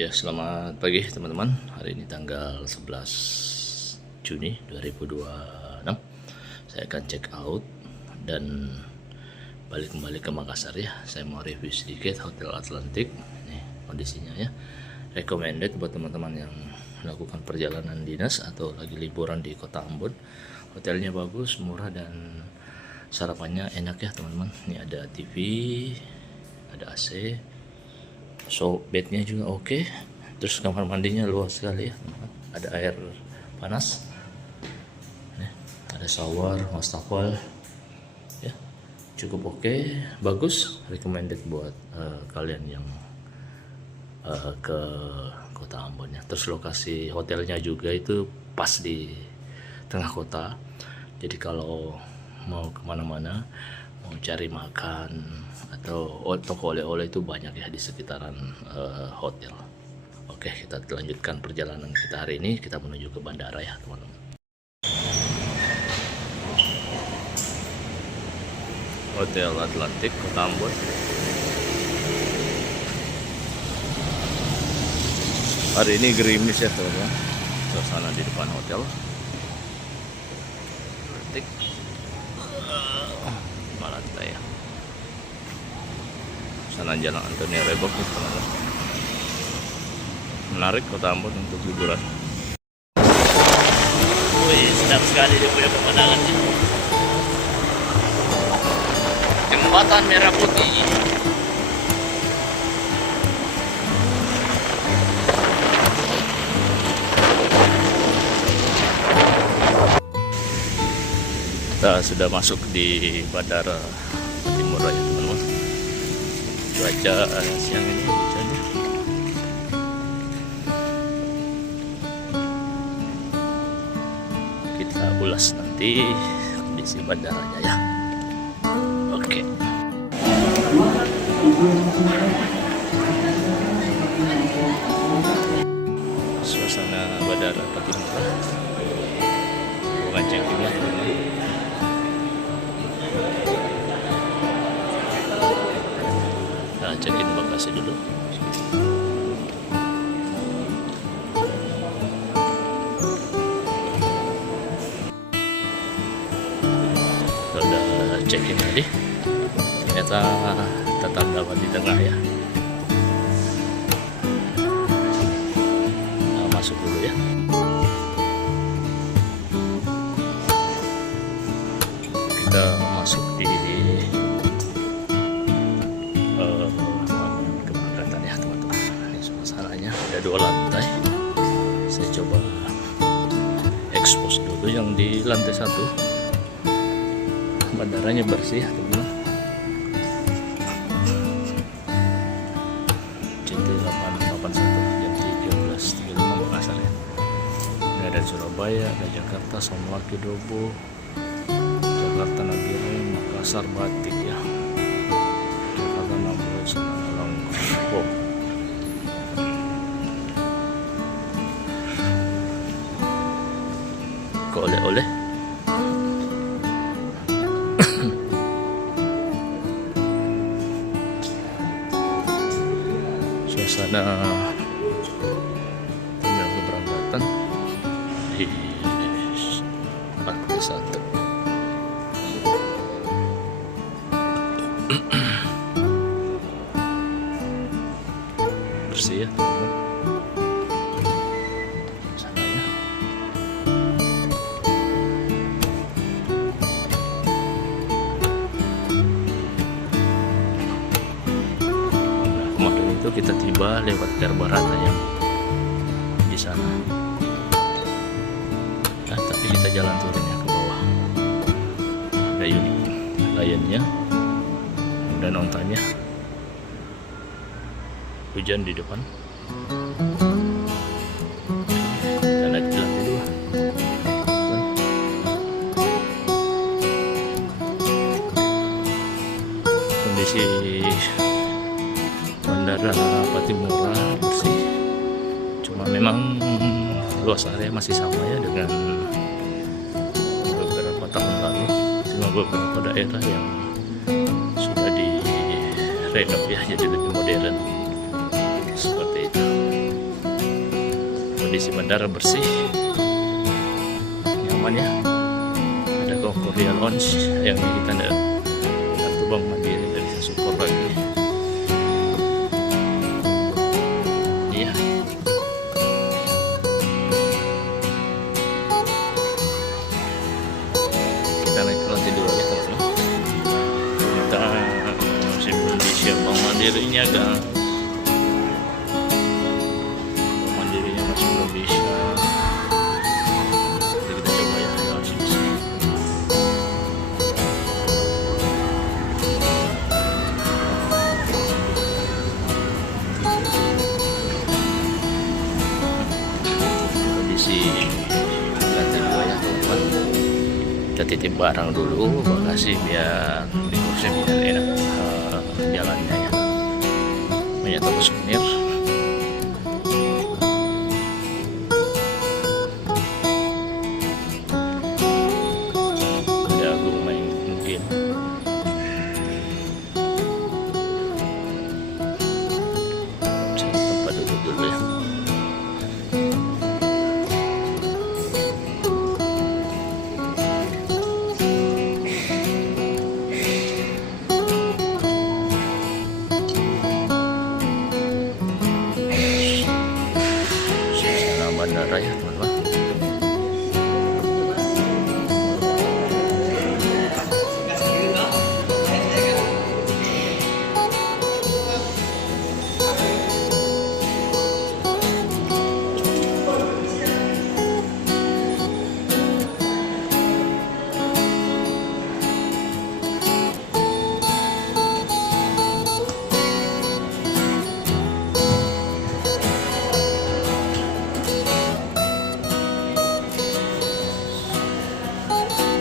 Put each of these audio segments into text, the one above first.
Ya, selamat pagi teman-teman. Hari ini tanggal 11 Juni 2026. Saya akan check out dan balik kembali ke Makassar ya. Saya mau review sedikit Hotel Atlantik. Nih kondisinya ya. Recommended buat teman-teman yang melakukan perjalanan dinas atau lagi liburan di Kota Ambon. Hotelnya bagus, murah, dan sarapannya enak ya teman-teman. Ini ada TV, ada AC. So bednya juga oke. Terus kamar mandinya luas sekali ya, ada air panas, ada shower, wastafel ya, cukup oke, bagus, recommended buat kalian yang ke Kota Ambon ya. Terus lokasi hotelnya juga itu pas di tengah kota, jadi kalau mau kemana-mana, mau cari makan atau toko oleh-oleh itu banyak ya di sekitaran hotel. Oke, kita lanjutkan perjalanan kita hari ini. Kita menuju ke bandara ya teman-teman. Hotel Atlantik Kota Ambon. Hari ini gerimis ya teman-teman. Suasana di depan hotel Atlantik. Lantai ya. Sana Jalan Antonio Rebok nih teman-teman. Menarik Kota Ambon untuk liburan. Wih, sedap sekali dia punya pemandangannya. Jembatan Merah Putih. Kita sudah masuk di Bandara Timur ya teman-teman. Cuaca siang ini hujan ya. Kita ulas nanti kondisi bandaranya ya. Oke. Suasana Bandara Patimura. Bukan check-in ya teman-teman. Nah, check-in bagasi dulu. Udah check-in tadi. Ternyata tetangga di tengah ya. Nah, masuk dulu ya. Kita masuk di keberangkatan ya teman-teman. Ini suasananya ada 2 lantai. Saya coba expose dulu yang di lantai 1. Bandaranya bersih ya teman-teman. CT881 jam 13.35 Makassar ya. Ini ada Surabaya, ada Jakarta, Samosir, Dobo, Jakarta, Nagiri, Makassar, Batik ya. Jakarta, Nambola, Semarang. Oh. Kok oleh-oleh? Suasana tinggal keberangkatan di lantai 1. Bersih ya teman-teman. Sananya kemarin itu kita tiba lewat Barata yang di sana. Nah, tapi kita jalan turunnya ke bawah. Ada unit layannya dan ontanya. Hujan di depan. Kita naik di lantai 2. Kondisi Bandara Patimura bersih. Cuma memang luas area masih sama ya dengan beberapa tahun lalu. Cuma beberapa daerah yang sudah di renov ya, jadi lebih modern seperti itu. kondisi bandara bersih, nyaman ya. Ada Korea Lounge yang kita ada kartu Bank Mandiri, nggak bisa support lagi. Iya. Kita naik ke lantai 2 ya teman-teman. Kita masih belum bisa Bank Mandirinya kan. Lantai 2 ya teman-teman. Kita titip barang dulu, bagasi biar di kursi biar enak jalannya ya. Banyak toko souvenir. Ada aku main game. Tempat duduk dulu ya. Bandara ya teman-teman.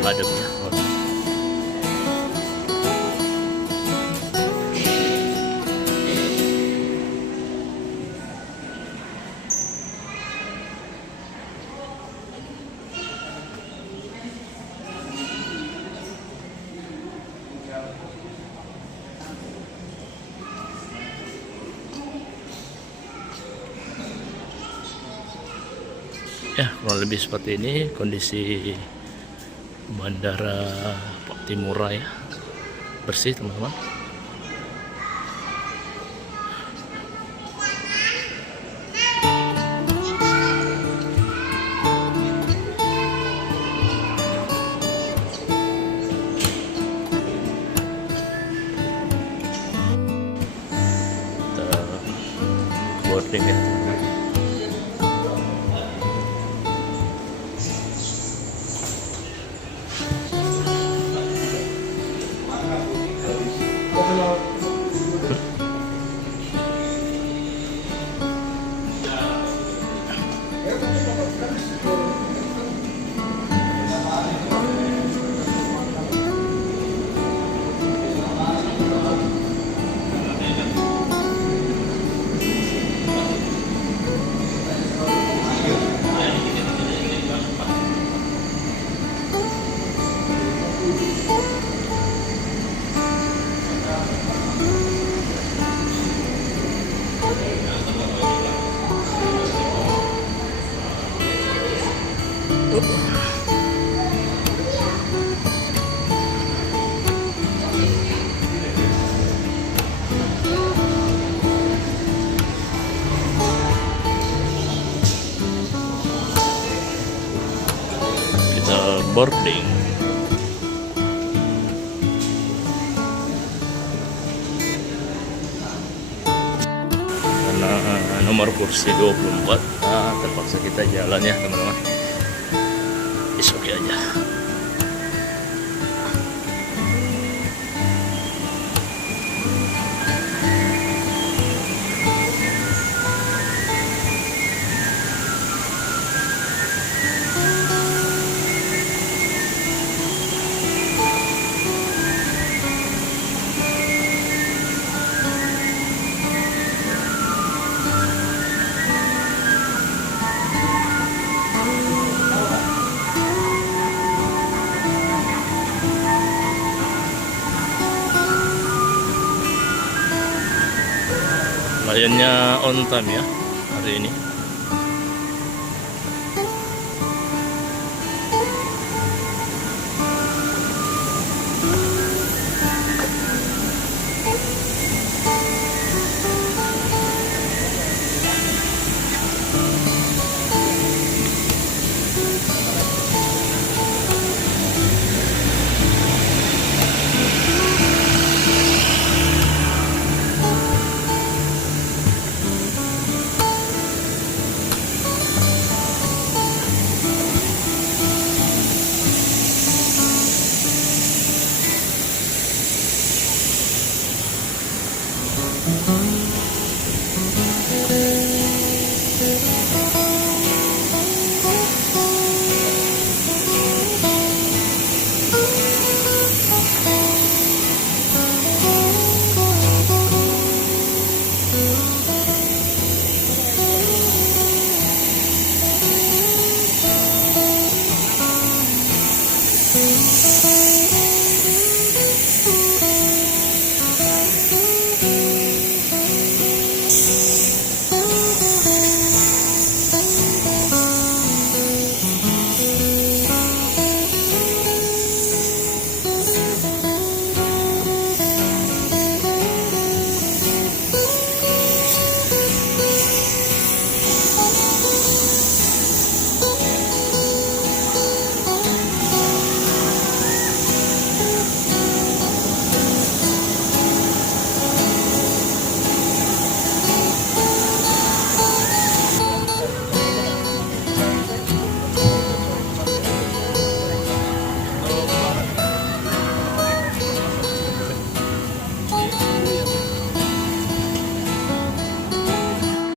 Ademnya. Ya, kurang lebih seperti ini kondisi Bandara Timura ya, bersih teman-teman. Kita boarding ya. Kita boarding. Karena nomor kursi 24, terpaksa kita jalan ya teman-teman. Is oke aja. Lumayannya on time ya hari ini.